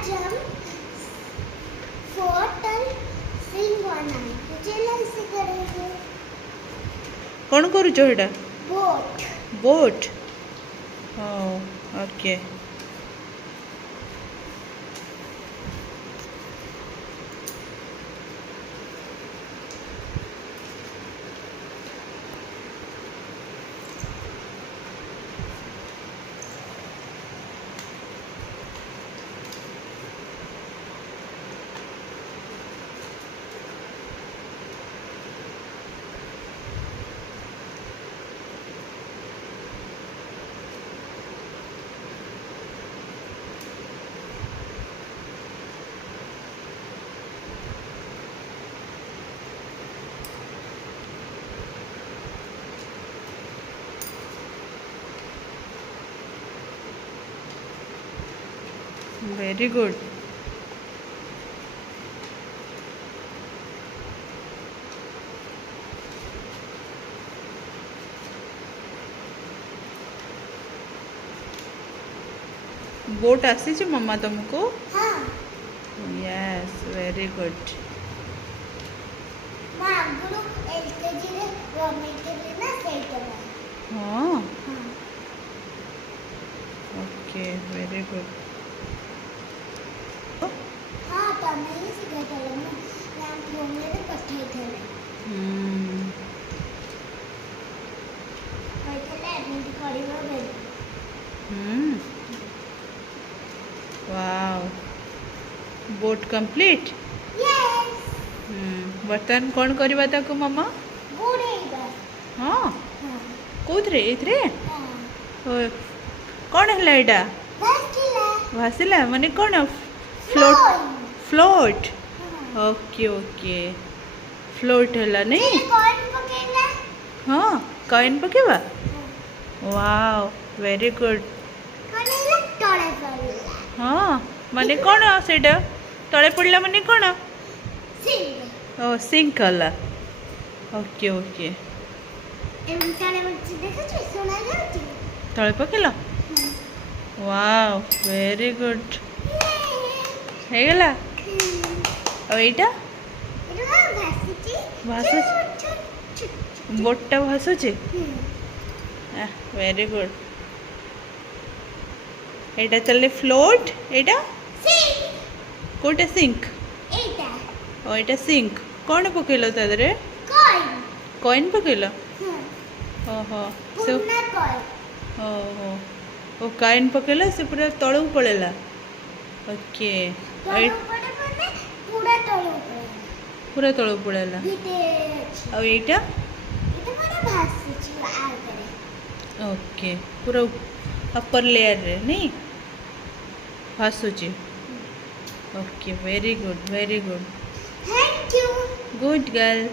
आज हम फोटल सिंग बनाएंगे। चलो इसे करेंगे। कौन करू एटा boat. Boat okay very good boat आसी मम्मा तुमको हाँ। यस वेरी गुड माँ गुरु एलकेजी रे रमे के लिए ना सही करना। हाँ हाँ। ओके वेरी गुड हाँ तो मैं ही सीखा था ना। मैं घूमने तो पट्टे थे। बैठले अभी थोड़ी बहुत बैठ। वाव बोट कंप्लीट यस। बर्तमान कौन करवा ताको मम्मा बुड़ेगा। हाँ हाँ। कौथरे एथरे हाँ। कौन है एटा बसला। भासिला माने कौन float float okay okay float है नहीं कौन पकेला? हाँ कॉइन पकेवा वाव वेरी गुड कौन है टोड़े पड़ला? हाँ माने कौन सेटा तले पड़ला माने कौन सिंग। ओ सिंक हला ओके ओके एम तारे बच्चे देखो छी सुना जाउची। तले पकेला वाव वेरी गुड हे गला अब एटा एटा भासुची। भासुची बोटटा भासुची वेरी गुड एटा चले फ्लोट एटा सिंग। कोटा सिंक एटा ओ एटा सिंक कौन पकेलो तादरे कॉइन। कॉइन पकेलो हां। ओहो सो पुन्ना कॉइन। ओहो ओ कॉइन पकेलो से पूरा तळू पळेला ओके तळे पडे पडे पूरा तळे पडे। पूरा तळू पळेला गीते अब एटा इते पडे भासुची आ करे। ओके पूरा अपर लेयर रे नहीं भासुची okay very good thank you. Good girl